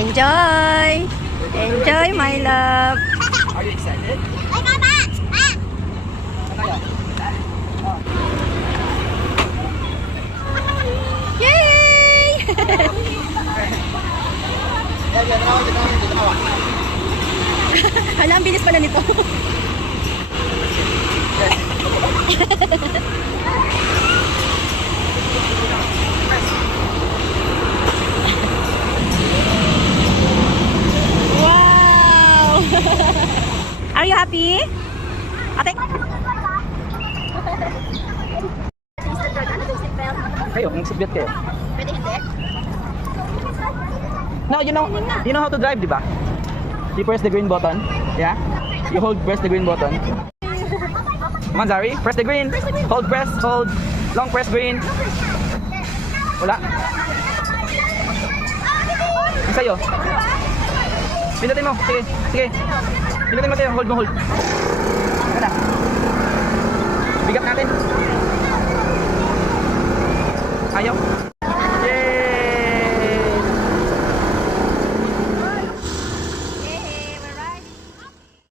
Enjoy! Enjoy, my love! Are you excited? Yay! Hala, ang bilis pala nito. Wow! Are you happy? Ate? Kayo, ang seatbelt kayo. Pwede hindi? No, you know how to drive, di ba? You press the green button. Yeah? You press the green button. Come on, Zari. Press the green. Hold, hold. Long press green. Wala. Ang sa'yo. Pindutin mo. Sige, sige. Pindutin mo tayo. Hold mo, hold.